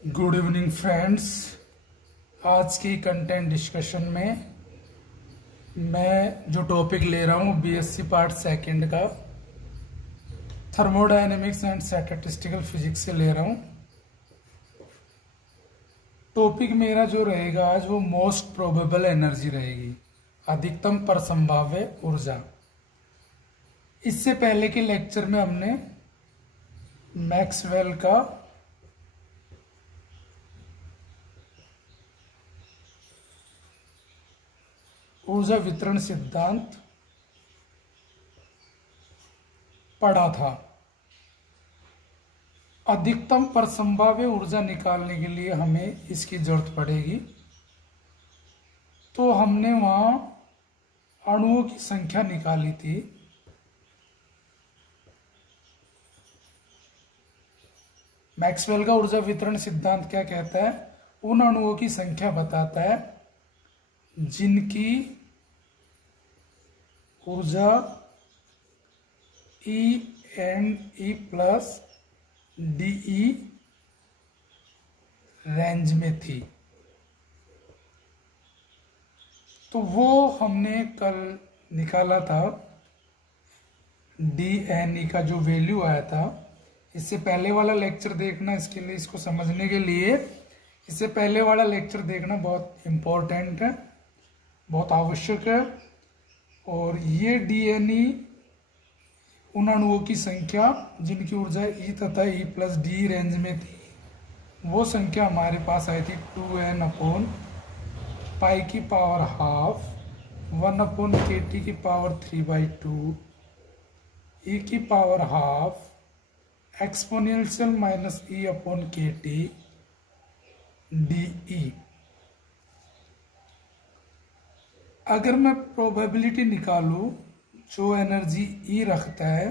Good evening friends. आज की content discussion में मैं जो टॉपिक ले रहा हूँ बीएससी पार्ट सेकंड का थर्मोडायनेमिक्स एंड स्टैटिस्टिकल फिजिक्स से ले रहा हूँ। टॉपिक मेरा जो रहेगा आज वो मोस्ट प्रोबेबल एनर्जी रहेगी, अधिकतम पर संभाव्य ऊर्जा। इससे पहले के लेक्चर में हमने मैक्सवेल का ऊर्जा वितरण सिद्धांत पढ़ा था। अधिकतम पर संभाव्य ऊर्जा निकालने के लिए हमें इसकी जरूरत पड़ेगी। तो हमने वहां अणुओं की संख्या निकाली थी। मैक्सवेल का ऊर्जा वितरण सिद्धांत क्या कहता है? उन अणुओं की संख्या बताता है जिनकी ऊर्जा E and E plus DE range में थी। तो वो हमने कल निकाला था। DNE का जो वैल्यू आया था, इससे पहले वाला लेक्चर देखना, इसके लिए इसको समझने के लिए इससे पहले वाला लेक्चर देखना बहुत इम्पोर्टेंट है, बहुत आवश्यक है। और ये DNE उन अणुओं की संख्या जिनकी ऊर्जा E तथा E प्लस D रेंज में थी, वो संख्या हमारे पास आई थी 2n अपॉन पाई की पावर हाफ 1 अपॉन KT की पावर 3/2 E की power half exponential minus E upon KT DE। अगर मैं प्रोबेबिलिटी निकालूं जो एनर्जी E रखता है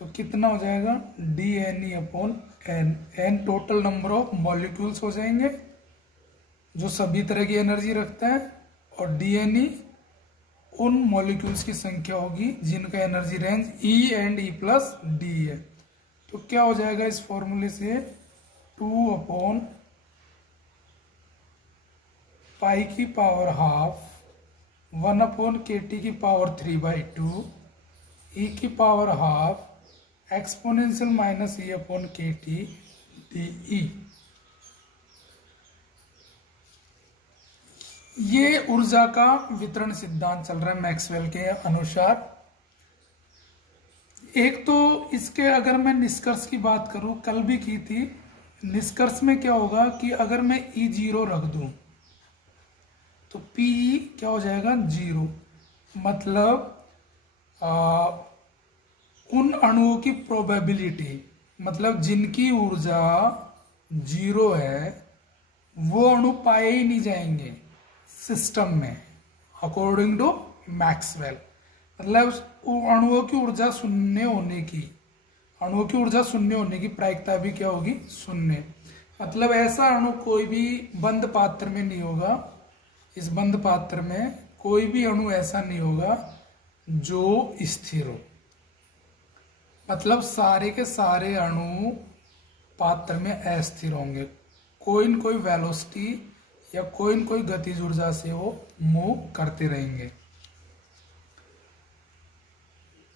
तो कितना हो जाएगा? DNE upon N। N total number of molecules हो जाएंगे जो सभी तरह की एनर्जी रखता है, और DNE उन मॉलिक्यूल्स की संख्या होगी जिनका energy range E and E plus D है। तो क्या हो जाएगा इस फॉर्मूले से? 2 अपॉन पाई की पावर हाफ 1 अपॉन KT की पावर 3/2 E की power half exponential minus E upon KT DE। ये ऊर्जा का वितरण सिद्धांत चल रहा है मैक्सवेल के अनुसार। एक तो इसके अगर मैं निष्कर्ष की बात करूं, कल भी की थी, निष्कर्ष में क्या होगा कि अगर मैं E0 रख दूं तो PE क्या हो जाएगा? 0। मतलब उन अणुओं की प्रोबेबिलिटी, मतलब जिनकी ऊर्जा 0 है, वो अणु पाए ही नहीं जाएंगे सिस्टम में अकॉर्डिंग टू मैक्सवेल। मतलब अणुओं की ऊर्जा शून्य होने की प्रायिकता भी क्या होगी? शून्य। मतलब ऐसा अणु कोई भी बंद पात्र में नहीं होगा। इस बंद पात्र में कोई भी अणु ऐसा नहीं होगा जो स्थिर हो। मतलब सारे के सारे अणु पात्र में अस्थिर होंगे, कोई न कोई वेलोसिटी या कोई न कोई गतिज ऊर्जा से वो मूव करते रहेंगे।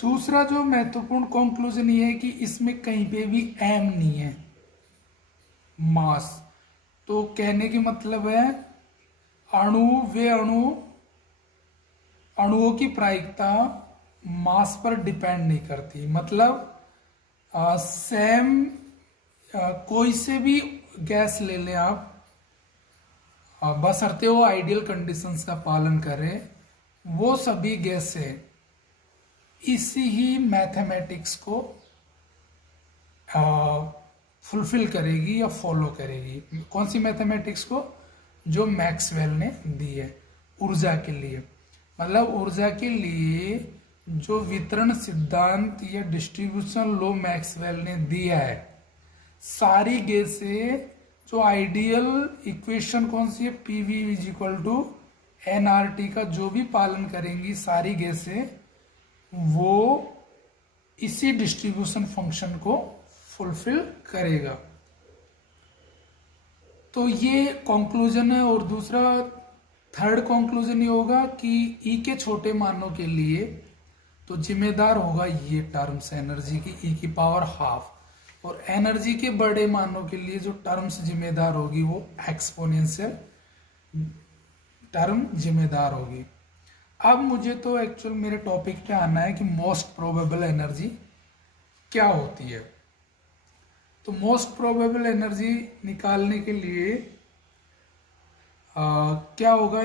दूसरा जो महत्वपूर्ण कंक्लूजन ये है कि इसमें कहीं पे भी m नहीं है, मास। तो कहने की मतलब है अणुओं की प्रायिकता मास पर डिपेंड नहीं करती। मतलब सेम कोई से भी गैस ले लें आप, बशर्ते वो आइडियल कंडीशंस का पालन करें, वो सभी गैसें इसी ही मैथमेटिक्स को फुलफिल करेगी या फॉलो करेगी। कौन सी मैथमेटिक्स को? जो मैक्सवेल ने दी है ऊर्जा के लिए। मतलब ऊर्जा के लिए जो वितरण सिद्धांत या डिस्ट्रीब्यूशन लॉ मैक्सवेल ने दिया है, सारी गैसें जो आइडियल इक्वेशन कौन सी है? PV = nRT का जो भी पालन करेंगी सारी गैसें, वो इसी डिस्ट्रीब्यूशन फंक्शन को फुलफिल करेगा। तो ये कंक्लूजन है। और दूसरा थर्ड कंक्लूजन ये होगा कि ई के छोटे मानों के लिए तो जिम्मेदार होगा ये टर्म्स एनर्जी की ई की पावर हाफ, और एनर्जी के बड़े मानों के लिए जो टर्म्स जिम्मेदार होगी वो एक्सपोनेंशियल टर्म जिम्मेदार होगी। अब मुझे तो एक्चुअल मेरे टॉपिक पे आना है कि मोस्ट प्रोबेबल एनर्जी क्या होती है। तो मोस्ट प्रोबेबल एनर्जी निकालने के लिए क्या होगा,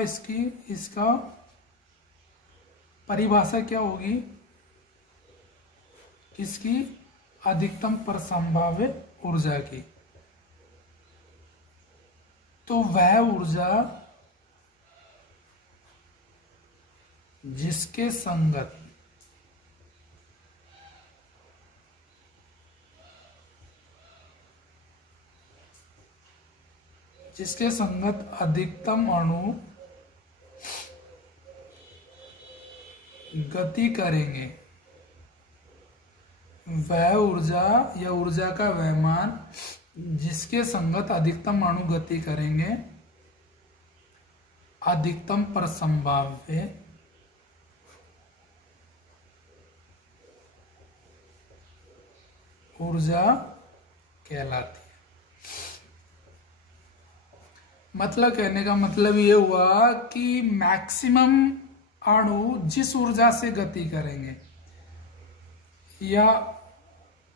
इसका परिभाषा क्या होगी, इसकी अधिकतम पर संभाव्य ऊर्जा की। तो वह ऊर्जा जिसके संगत अधिकतम अणु गति करेंगे, वह ऊर्जा या ऊर्जा का वह मान जिसके संगत अधिकतम अणु गति करेंगे, अधिकतम पर संभाव्य ऊर्जा कहलाती है। मतलब कहने का मतलब ये हुआ कि मैक्सिमम अणु जिस ऊर्जा से गति करेंगे या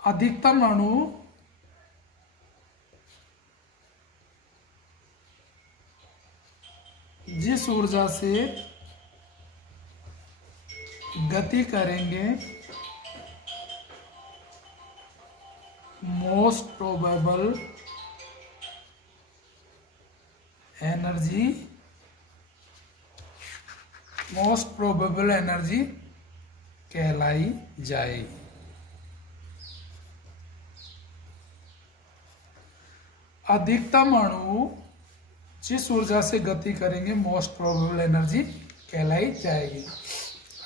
अधिकतम अणु जिस ऊर्जा से गति करेंगे, मोस्ट प्रोबेबल एनर्जी कहलाई जाएगी। अधिकतम अणु जिस ऊर्जा से गति करेंगे मोस्ट प्रोबेबल एनर्जी कहलाई जाएगी।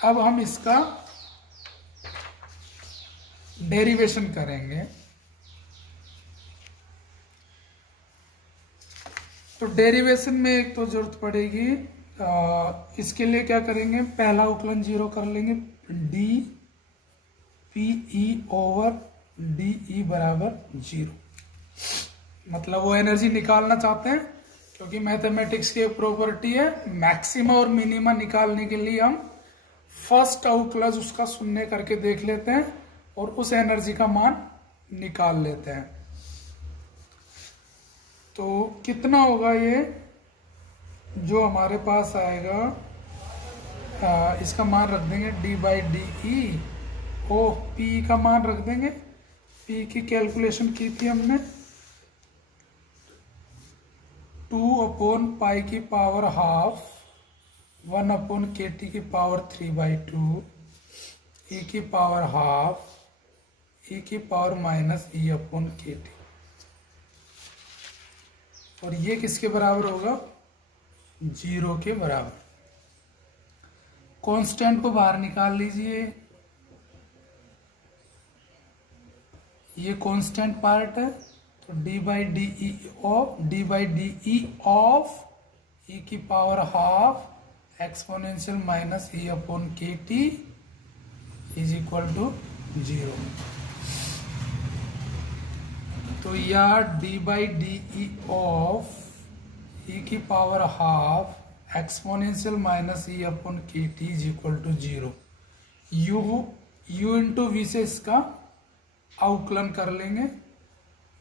अब हम इसका डेरिवेशन करेंगे। तो डेरिवेशन में एक तो जरूरत पड़ेगी, इसके लिए क्या करेंगे, पहला उकलन जीरो कर लेंगे, D P E over D E बराबर जीरो। मतलब वो एनर्जी निकालना चाहते हैं, क्योंकि मैथमेटिक्स की प्रॉपर्टी है मैक्सिमा और मिनिमा निकालने के लिए हम फर्स्ट अवकलज उसका शून्य करके देख लेते हैं और उस एनर्जी का मान निकाल लेते हैं। तो कितना होगा ये जो हमारे पास आएगा, इसका मान रख देंगे D by D E, O P का मान रख देंगे। पी की कैलकुलेशन की थी हमने 2/पाई की पावर हाफ 1/kt की पावर 3/2 e की पावर हाफ e की पावर माइनस e/kt। और ये किसके बराबर होगा, जीरो के बराबर। कांस्टेंट को बाहर निकाल लीजिए, ये कांस्टेंट पार्ट है, तो D by D E of E की power half exponential minus e/kt is equal to zero. तो या D by D E of E की power half exponential minus e/kt is equal to zero. U into V से इसका अवकलन कर लेंगे,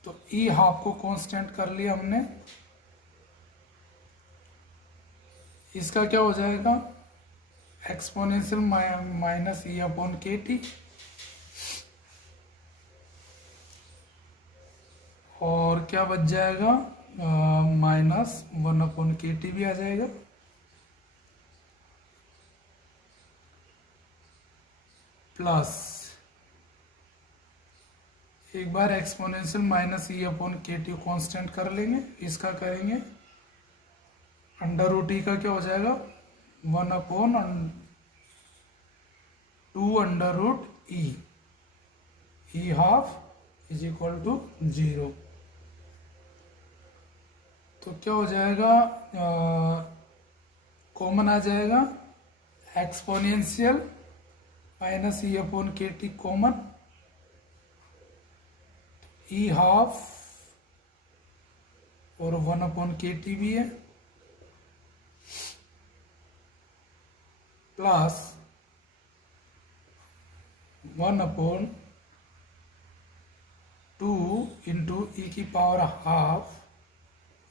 तो ई हाफ को कांस्टेंट कर लिया हमने, इसका क्या हो जाएगा एक्सपोनेंशियल माइनस e/kt, और क्या बच जाएगा माइनस 1/kt भी आ जाएगा, प्लस एक बार एक्सपोनेंशियल माइनस e/kt कांस्टेंट कर लेंगे, इसका करेंगे अंडर रूट ई का क्या हो जाएगा 1/2 under root E half is equal to zero. तो क्या हो जाएगा, कॉमन आ जाएगा exponential minus E upon K T common, E half और 1 अपॉन के टी भी है, प्लस 1 अपॉन 2 इंटू ई की power half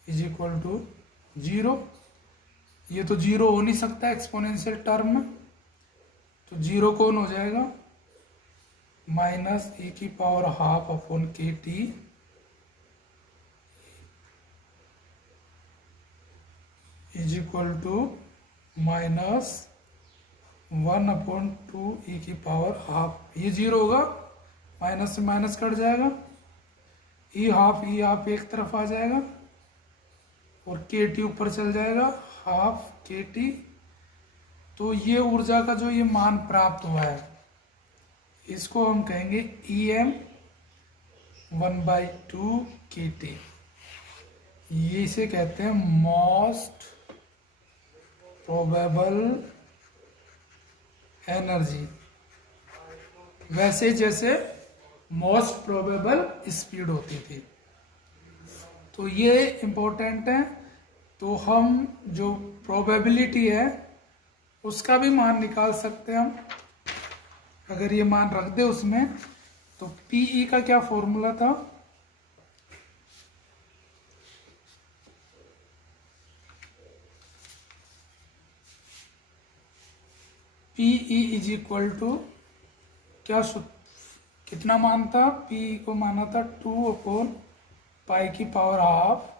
is equal to 0। ये तो 0 हो नहीं सकता एक्सपोनेंशियल टर्म में, तो 0 कौन हो जाएगा, माइनस ई की power half upon K T is equal to minus 1 अपॉन 2 ई की पावर हाफ। ये 0 होगा, माइनस से माइनस कट जाएगा, ई हाफ एक तरफ आ जाएगा और के टी ऊपर चल जाएगा, हाफ के टी। तो ये ऊर्जा का जो ये मान प्राप्त हुआ है इसको हम कहेंगे ई एम 1/2 के टी। ये इसे कहते हैं मोस्ट प्रोबेबल एनर्जी, वैसे जैसे मोस्ट प्रोबेबल स्पीड होती थी। तो ये इंपॉर्टेंट है। तो हम जो प्रोबेबिलिटी है उसका भी मान निकाल सकते हैं हम, अगर ये मान रख दे उसमें। तो पीई का क्या फॉर्मूला था, पीई इज इक्वल टू क्या, कितना मान था, पी को माना था 2 अपॉन पाई की power half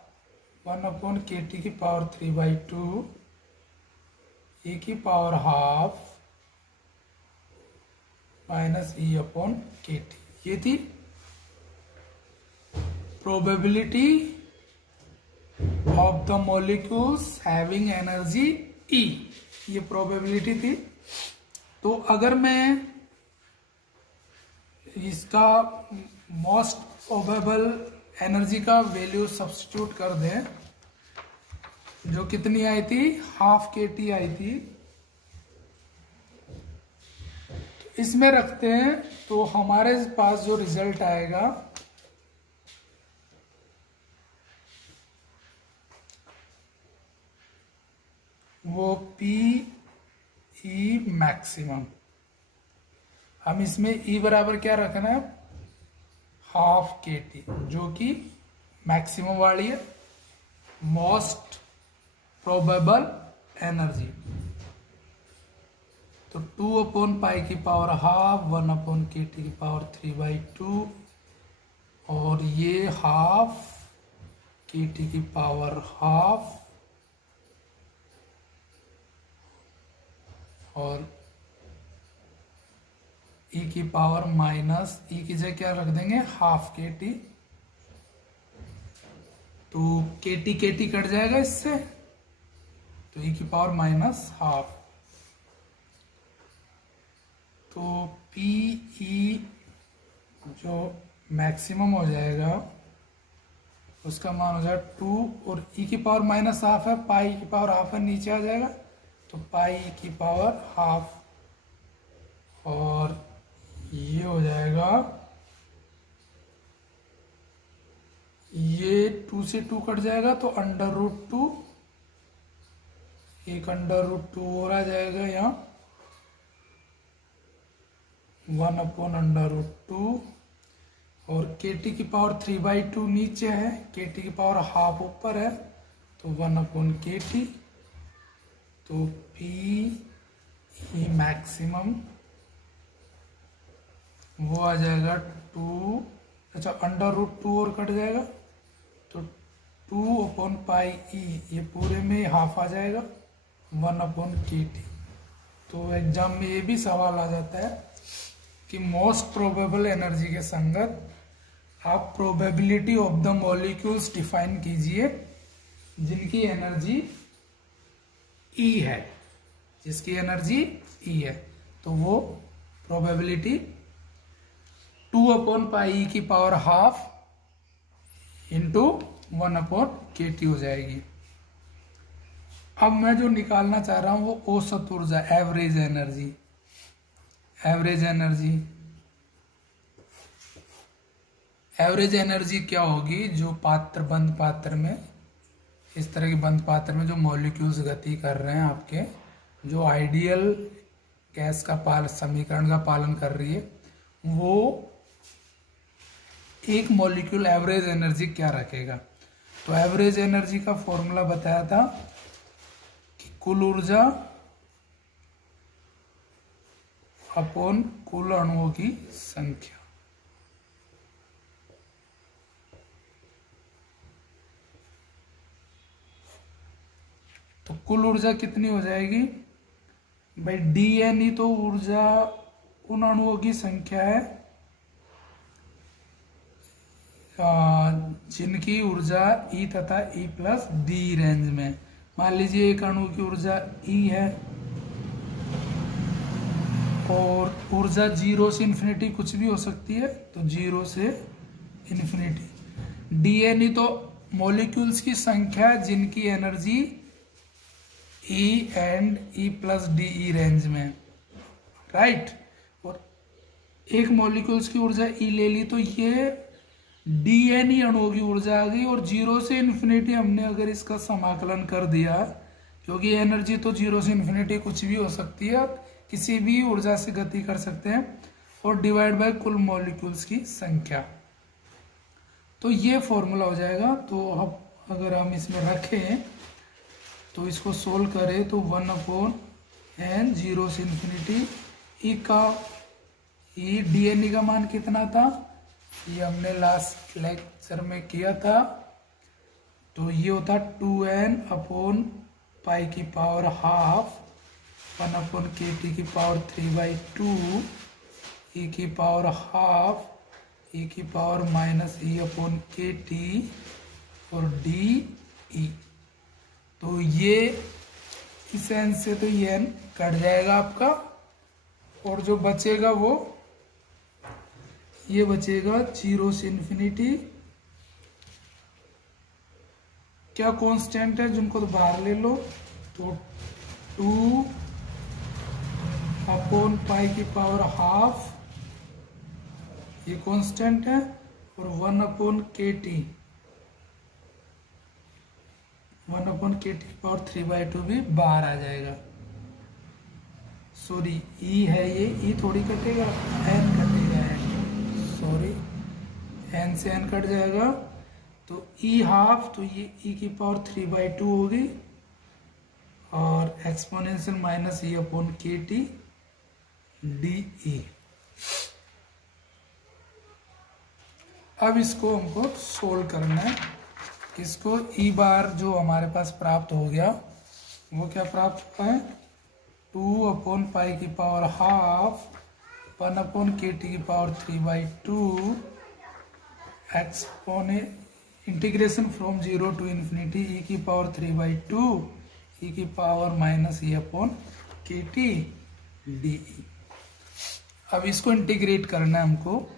1 upon K T की पावर 3/2 ई की power half minus E upon K T. ये थी probability of the molecules having energy E, ये प्रोबेबिलिटी थी। तो अगर मैं इसका मोस्ट प्रोबेबल एनर्जी का वैल्यू सब्स्टिट्यूट कर दें, जो कितनी आई थी, हाफ के टी आई थी, तो इसमें रखते हैं तो हमारे पास जो रिजल्ट आएगा वो पी ई मैक्सिमम। हम इसमें ई बराबर क्या रखना है, हाफ के टी, जो कि मैक्सिमम वाली है, मोस्ट प्रोबेबल एनर्जी। तो 2 अपॉन पाई की power half 1 upon K T की पावर 3/2 और ये हाफ के टी की पावर हाफ और ई की पावर माइनस, ई की जगह क्या रख देंगे, हाफ के टी। तो के टी कट जाएगा इससे, तो ई की पावर माइनस हाफ। तो पी ई जो मैक्सिमम हो जाएगा उसका मान हो जाएगा 2 और ई की पावर माइनस हाफ है, पाई की पावर हाफ है, नीचे आ जाएगा, तो पाई की पावर हाफ और ये हो जाएगा, ये 2 से 2 कट जाएगा तो √2, एक √2 और आ जाएगा यहाँ, 1 अपॉन √2 और के टी की पावर 3/2 नीचे है, के टी की पावर हाफ ऊपर है, तो 1 अपॉन के टी। तो पी ई मैक्सिमम वो आ जाएगा 2, अच्छा √2 और कट जाएगा तो 2 अपॉन पाई ई, ये पूरे में हाफ आ जाएगा, 1 अपॉन के टी। तो एग्जाम में ये भी सवाल आ जाता है कि मोस्ट प्रोबेबल एनर्जी के संगत आप probability of the molecules define कीजिए जिनकी एनर्जी ई है, जिसकी एनर्जी ई है। तो वो प्रोबेबिलिटी 2 अपॉन पाई की पावर हाफ इंटू 1/kT हो जाएगी। अब मैं जो निकालना चाह रहा हूं वो औसत ऊर्जा, एवरेज एनर्जी। एवरेज एनर्जी क्या होगी? जो बंद पात्र में, इस तरह के बंद पात्र में जो मॉलिक्यूल्स गति कर रहे हैं आपके, जो आइडियल गैस का समीकरण का पालन कर रही है, वो एक मॉलिक्यूल एवरेज एनर्जी क्या रखेगा? तो एवरेज एनर्जी का फॉर्मूला बताया था कि कुल ऊर्जा अपॉन कुल अणुओं की संख्या। तो कुल ऊर्जा कितनी हो जाएगी भाई? डीएनई तो ऊर्जा उन अणुओं की संख्या है जिनकी ऊर्जा E तथा E+D रेंज में। मान लीजिए एक अणु की ऊर्जा E है और ऊर्जा 0 से इन्फिनिटी कुछ भी हो सकती है, तो 0 से इन्फिनिटी। डीएनई तो मॉलिक्यूल्स की संख्या जिनकी energy E and E+DE range में, राइट। और एक मॉलिक्यूल्स की ऊर्जा E ले ली तो ये डीएनई अणुओं की ऊर्जा आ गई। और 0 से इन्फिनिटी हमने अगर इसका समाकलन कर दिया, क्योंकि एनर्जी तो 0 से इन्फिनिटी कुछ भी हो सकती है, किसी भी ऊर्जा से गति कर सकते हैं, और डिवाइड बाय कुल मॉलिक्यूल्स की संख्या, तो ये फॉर्मूला हो जाएगा। तो अब अगर हम इसमें रखें तो इसको सोल्व करें तो 1/n 0 से इन्फिनिटी ई डीएनई का मान कितना था, ये हमने लास्ट लेक्चर में किया था। तो ये होता 2n/π½ 1/kT⁴/2 e⁻² e⁻−e/kT और डी। तो ये इस n से तो ये n कट जाएगा आपका, और जो बचेगा वो ये बचेगा 0 से इन्फिनिटी। क्या कांस्टेंट है जिनको तो बाहर ले लो, तो 2/π½ ये कांस्टेंट है, और 1/kT⁴/2 भी बाहर आ जाएगा। सॉरी ई है ये, ई थोड़ी कटेगा, एन कटेगा, सॉरी एन से एन कट जाएगा, तो E½ तो ये e⁻³ होगी, और एक्सपोनेंशियल -e/kT dE। अब इसको हमको सोल्व करना है। इसको ई बार जो हमारे पास प्राप्त हो गया वो क्या प्राप्त हुआ है? 2/π½ 1/kT⁴/2 integration from 0 to infinity e⁻³² e⁻−e/kT dE। अब इसको इंटीग्रेट करना है हमको,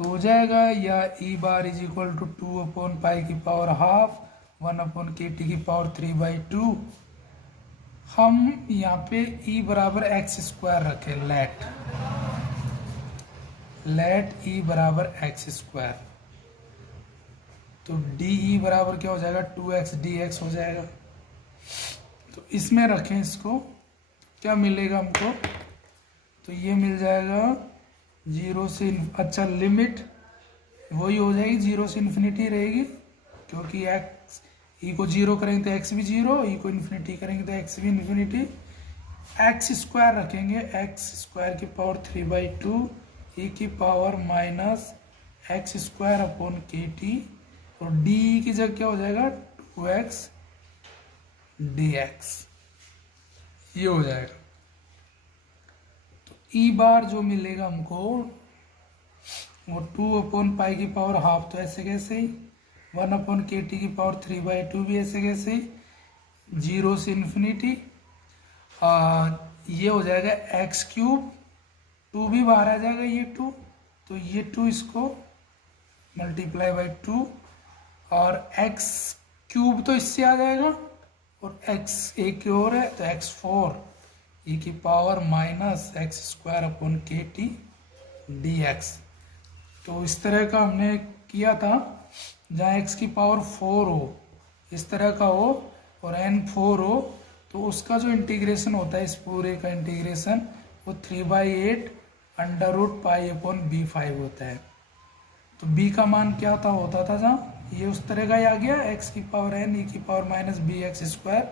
तो हो जाएगा या E bar is equal to 2/π½ 1/kT⁴/2। हम यहाँ पे E बराबर x² रखें, लेट E बराबर x², तो DE बराबर क्या हो जाएगा? 2x dx हो जाएगा। तो इसमें रखें इसको, क्या मिलेगा हमको? तो ये मिल जाएगा 0 से अच्छा लिमिट वही हो जाएगी, 0 से इन्फिनिटी रहेगी, क्योंकि x ई को 0 करेंगे तो x भी 0, ई को इन्फिनिटी करेंगे तो x भी इन्फिनिटी। x² रखेंगे, x²⁵² e⁻x²/kT, और डी की जगह क्या हो जाएगा? 2x dx, ये हो जाएगा। तो ई बार जो मिलेगा हमको वो 2/π½ तो ऐसे कैसे ही, 1/kT⁴/2 भी ऐसे कैसे ही, 0 से इन्फिनिटी, ये हो जाएगा x³, 2 भी बाहर आ जाएगा, ये 2, तो ये 2 इसको मल्टीप्लाई बाई 2, और एक्स क्यूब तो इससे आ जाएगा, और एक्स एक और है तो x4 e की power minus x square upon K T D x. तो इस तरह का हमने किया था, जहाँ x की पावर 4 हो, इस तरह का हो, और n 4 हो, तो उसका जो इंटीग्रेशन होता है, इस पूरे का इंटीग्रेशन, वो 3/8 under root pi upon b5 होता है। तो b का मान क्या था होता था, जहाँ ये उस तरह का ही आ गया, x की पावर n e की power minus B X square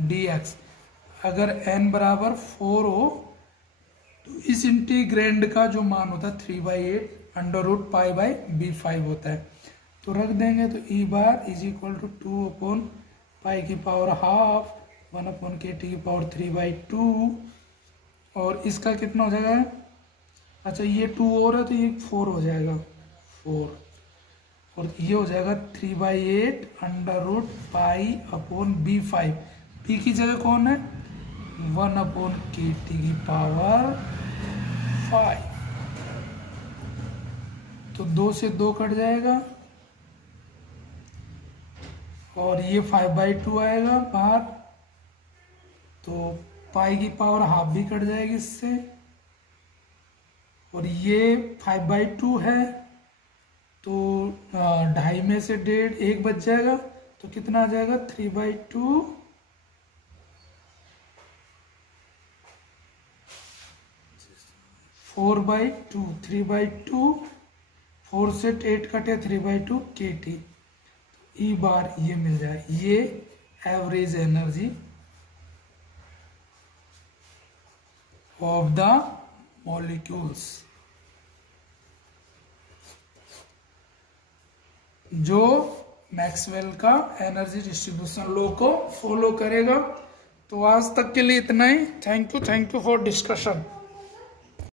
D X. अगर n बराबर 4 हो तो इस इंटीग्रेंड का जो मान होता है 3/8 under root pi by b5 होता है। तो रख देंगे, तो e bar is equal to 2 upon pi की power half 1 upon K T की पावर 3/2, और इसका कितना हो जाएगा, अच्छा ये 2 और है तो ये 4 हो जाएगा, 4, और ये हो जाएगा 3/8 under root pi upon b5। b की जगह कौन है, 1 अपॉन के टी की पावर 5, तो 2 से 2 कट जाएगा, और ये 5/2 आएगा बाहर, तो पाई की पावर हाफ भी कट जाएगी इससे, और ये 5/2 है, तो 2.5 में से 1.5 1 बच जाएगा, तो कितना आ जाएगा 3/2 4/2 3/2, 4 से 8 कटे 3/2 के टी, ई बार ये मिल जाए, ये average energy of the molecules, जो मैक्सवेल का एनर्जी डिस्ट्रीब्यूशन लॉ को फॉलो करेगा। तो आज तक के लिए इतना ही। Thank you for discussion.